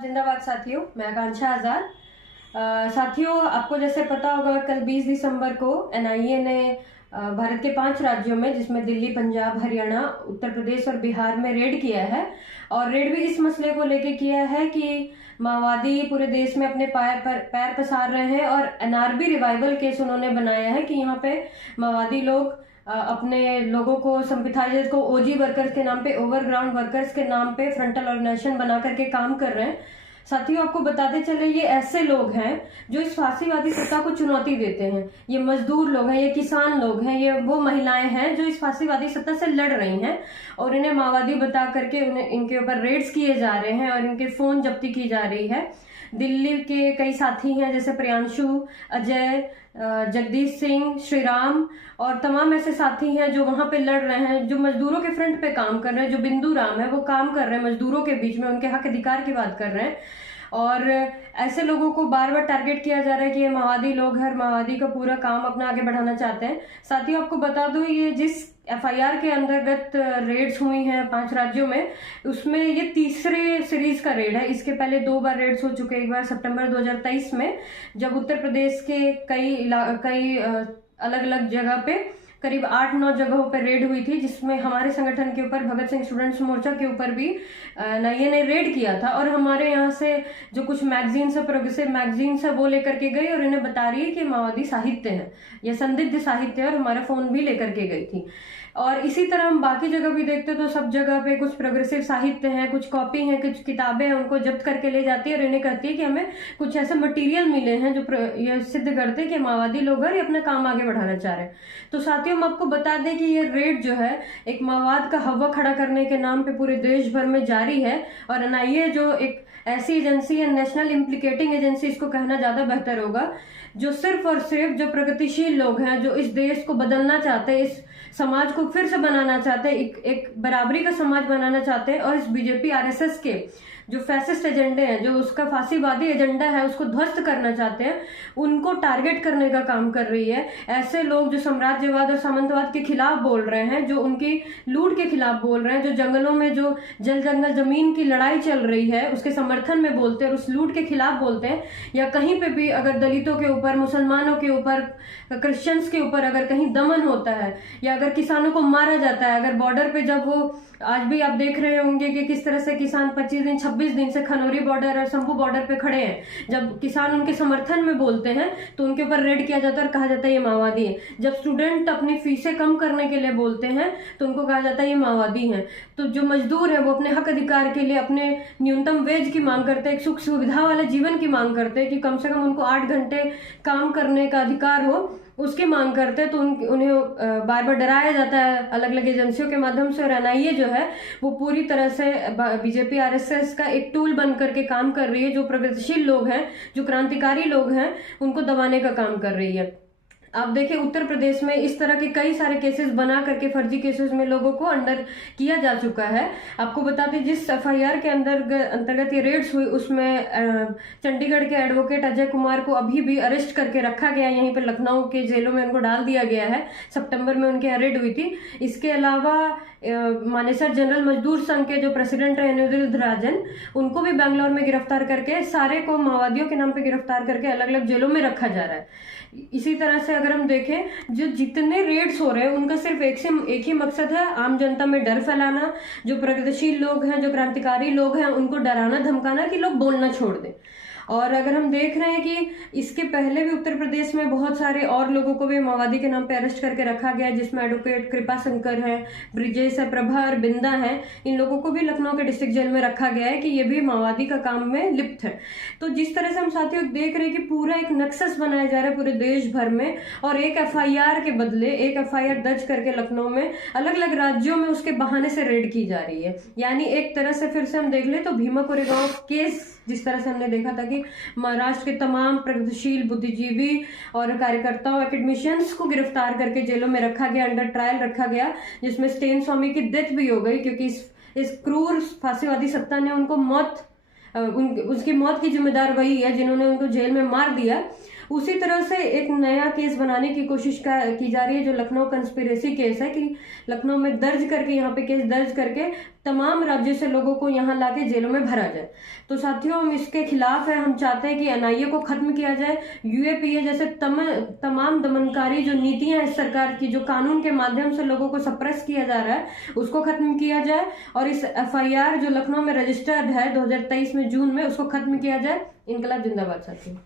जिंदाबाद साथियों, मैं आकांक्षा आजाद। साथियों, आपको जैसे पता होगा कल 20 दिसंबर को एनआईए ने भारत के 5 राज्यों में जिसमें दिल्ली, पंजाब, हरियाणा, उत्तर प्रदेश और बिहार में रेड किया है। और रेड भी इस मसले को लेके किया है कि माओवादी पूरे देश में अपने पैर पसार रहे हैं और एनआरबी रिवाइवल केस उन्होंने बनाया है कि यहाँ पे माओवादी लोग अपने लोगों को, सिंपैथाइजर्स को ओजी वर्कर्स के नाम पे, ओवरग्राउंड वर्कर्स के नाम पे फ्रंटल ऑर्गेनाइजेशन बना करके काम कर रहे हैं। साथियों, आपको बताते चले, ये ऐसे लोग हैं जो इस फांसीवादी सत्ता को चुनौती देते हैं। ये मजदूर लोग हैं, ये किसान लोग हैं, ये वो महिलाएं हैं जो इस फांसीवादी सत्ता से लड़ रही हैं और इन्हें माओवादी बता करके उन्हें इनके ऊपर रेड्स किए जा रहे हैं और इनके फोन जब्ती की जा रही है। दिल्ली के कई साथी हैं जैसे प्रियांशु, अजय, जगदीश सिंह, श्रीराम और तमाम ऐसे साथी हैं जो वहां पे लड़ रहे हैं, जो मजदूरों के फ्रंट पे काम कर रहे हैं। जो बिंदु राम है वो काम कर रहे हैं मजदूरों के बीच में, उनके हक अधिकार की बात कर रहे हैं। और ऐसे लोगों को बार बार टारगेट किया जा रहा है कि ये माओवादी लोग हैं, माओवादी का पूरा काम अपना आगे बढ़ाना चाहते हैं। साथियों, आपको बता दूं, ये जिस एफआईआर के अंतर्गत रेड्स हुई हैं 5 राज्यों में, उसमें ये तीसरे सीरीज का रेड है। इसके पहले 2 बार रेड्स हो चुके हैं। एक बार सितंबर 2023 में, जब उत्तर प्रदेश के कई अलग अलग जगह पे करीब 8-9 जगहों पर रेड हुई थी, जिसमें हमारे संगठन के ऊपर, भगत सिंह स्टूडेंट्स मोर्चा के ऊपर भी एनआईए ने रेड किया था। और हमारे यहाँ से जो कुछ मैगजीन्स है, प्रोग्रेसिव मैगजीन्स है, वो लेकर के गई और इन्हें बता रही है कि माओवादी साहित्य है, यह संदिग्ध साहित्य है, और हमारा फोन भी लेकर के गई थी। और इसी तरह हम बाकी जगह भी देखते तो सब जगह पे कुछ प्रोग्रेसिव साहित्य है, कुछ कॉपी है, कुछ किताबें हैं, उनको जब्त करके ले जाती है और इन्हें कहती है कि हमें कुछ ऐसे मटेरियल मिले हैं जो ये सिद्ध करते हैं कि माओवादी लोग हैं, ये अपना काम आगे बढ़ाना चाह रहे हैं। तो साथियों, हम आपको बता दें कि ये रेड जो है एक माओवाद का हवा खड़ा करने के नाम पे पूरे देश भर में जारी है। और एनआईए जो एक ऐसी एजेंसी है, नेशनल इम्प्लीकेटिंग एजेंसी इसको कहना ज्यादा बेहतर होगा, जो सिर्फ और सिर्फ जो प्रगतिशील लोग हैं, जो इस देश को बदलना चाहते हैं, इस समाज को फिर से बनाना चाहते हैं, एक बराबरी का समाज बनाना चाहते हैं, और इस बीजेपी आरएसएस के जो फैसिस्ट एजेंडे हैं, जो उसका फांसीवादी एजेंडा है, उसको ध्वस्त करना चाहते हैं, उनको टारगेट करने का काम कर रही है। ऐसे लोग जो साम्राज्यवाद और सामंतवाद के खिलाफ बोल रहे हैं, जो उनकी लूट के खिलाफ बोल रहे हैं, जो जंगलों में जो जंगल जमीन की लड़ाई चल रही है उसके समर्थन में बोलते हैं और उस लूट के खिलाफ बोलते हैं, या कहीं पे भी अगर दलितों के ऊपर, मुसलमानों के ऊपर, क्रिश्चियंस के ऊपर अगर कहीं दमन होता है, या अगर किसानों को मारा जाता है, अगर बॉर्डर पे जब वो, आज भी आप देख रहे होंगे कि किस तरह से किसान 25 दिन 26 दिन से खनौरी बॉर्डर और शंभू बॉर्डर पे खड़े हैं, जब किसान उनके समर्थन में बोलते हैं तो उनके ऊपर रेड किया जाता है और कहा जाता है ये माओवादी है। जब स्टूडेंट अपनी फीसें कम करने के लिए बोलते हैं तो उनको कहा जाता है ये माओवादी है। तो जो मजदूर है वो अपने हक अधिकार के लिए, अपने न्यूनतम वेज की मांग करते हैं, एक सुख सुविधा वाले जीवन की मांग करते हैं कि कम से कम उनको 8 घंटे काम करने का अधिकार हो, उसकी मांग करते हैं। तो उन्हें बार बार डराया जाता है अलग अलग एजेंसियों के माध्यम से। और एनआईए जो है वो पूरी तरह से बीजेपी आरएसएस का एक टूल बन करके काम कर रही है। जो प्रगतिशील लोग हैं, जो क्रांतिकारी लोग हैं, उनको दबाने का काम कर रही है। आप देखिए, उत्तर प्रदेश में इस तरह के कई सारे केसेस बना करके, फर्जी केसेस में लोगों को अंडर किया जा चुका है। आपको बता दें, जिस एफआईआर के अंतर्गत ये रेड्स हुई, उसमें चंडीगढ़ के एडवोकेट अजय कुमार को अभी भी अरेस्ट करके रखा गया, यहीं पे लखनऊ के जेलों में उनको डाल दिया गया है। सितंबर में उनकी रेड हुई थी। इसके अलावा मानेसर जनरल मजदूर संघ के जो प्रेसिडेंट है अनिरुद्ध राजन, उनको भी बैंगलोर में गिरफ्तार करके, सारे को माओवादियों के नाम पे गिरफ्तार करके अलग अलग जेलों में रखा जा रहा है। इसी तरह से अगर हम देखें, जो जितने रेड्स हो रहे हैं उनका सिर्फ एक ही मकसद है, आम जनता में डर फैलाना। जो प्रगतिशील लोग हैं, जो क्रांतिकारी लोग हैं, उनको डराना धमकाना कि लोग बोलना छोड़ दें। और अगर हम देख रहे हैं कि इसके पहले भी उत्तर प्रदेश में बहुत सारे और लोगों को भी माओवादी के नाम पे अरेस्ट करके रखा गया है, जिसमें एडवोकेट कृपा शंकर है, ब्रिजेश है, प्रभा और बिंदा है। इन लोगों को भी लखनऊ के डिस्ट्रिक्ट जेल में रखा गया है कि ये भी माओवादी का काम में लिप्त है। तो जिस तरह से हम साथियों देख रहे हैं कि पूरा एक नक्सस बनाया जा रहा है पूरे देश भर में, और एक एफआईआर के बदले एक एफआईआर दर्ज करके लखनऊ में अलग अलग राज्यों में उसके बहाने से रेड की जा रही है। यानी एक तरह से फिर से हम देख ले तो भीमा कोरेगांव केस, जिस तरह से हमने देखा था कि महाराष्ट्र के तमाम प्रगतिशील बुद्धिजीवी और कार्यकर्ताओं, एकेडमिशियंस को गिरफ्तार करके जेलों में रखा गया, अंडर ट्रायल रखा गया, जिसमें स्टेन स्वामी की डेथ भी हो गई, क्योंकि इस क्रूर फांसीवादी सत्ता ने उनको उसकी मौत की जिम्मेदार वही है जिन्होंने उनको जेल में मार दिया। उसी तरह से एक नया केस बनाने की कोशिश की जा रही है, जो लखनऊ कंस्पिरेसी केस है, कि लखनऊ में दर्ज करके, यहाँ पे केस दर्ज करके तमाम राज्यों से लोगों को यहाँ लाके जेलों में भरा जाए। तो साथियों, हम इसके खिलाफ है। हम चाहते हैं कि एनआईए को खत्म किया जाए, यूएपीए जैसे तमाम दमनकारी जो नीतियां हैं सरकार की, जो कानून के माध्यम से लोगों को सप्रेस किया जा रहा है, उसको खत्म किया जाए। और इस एफआईआर जो लखनऊ में रजिस्टर्ड है 2023 में जून में, उसको खत्म किया जाए। इनकलाब जिंदाबाद साथियों।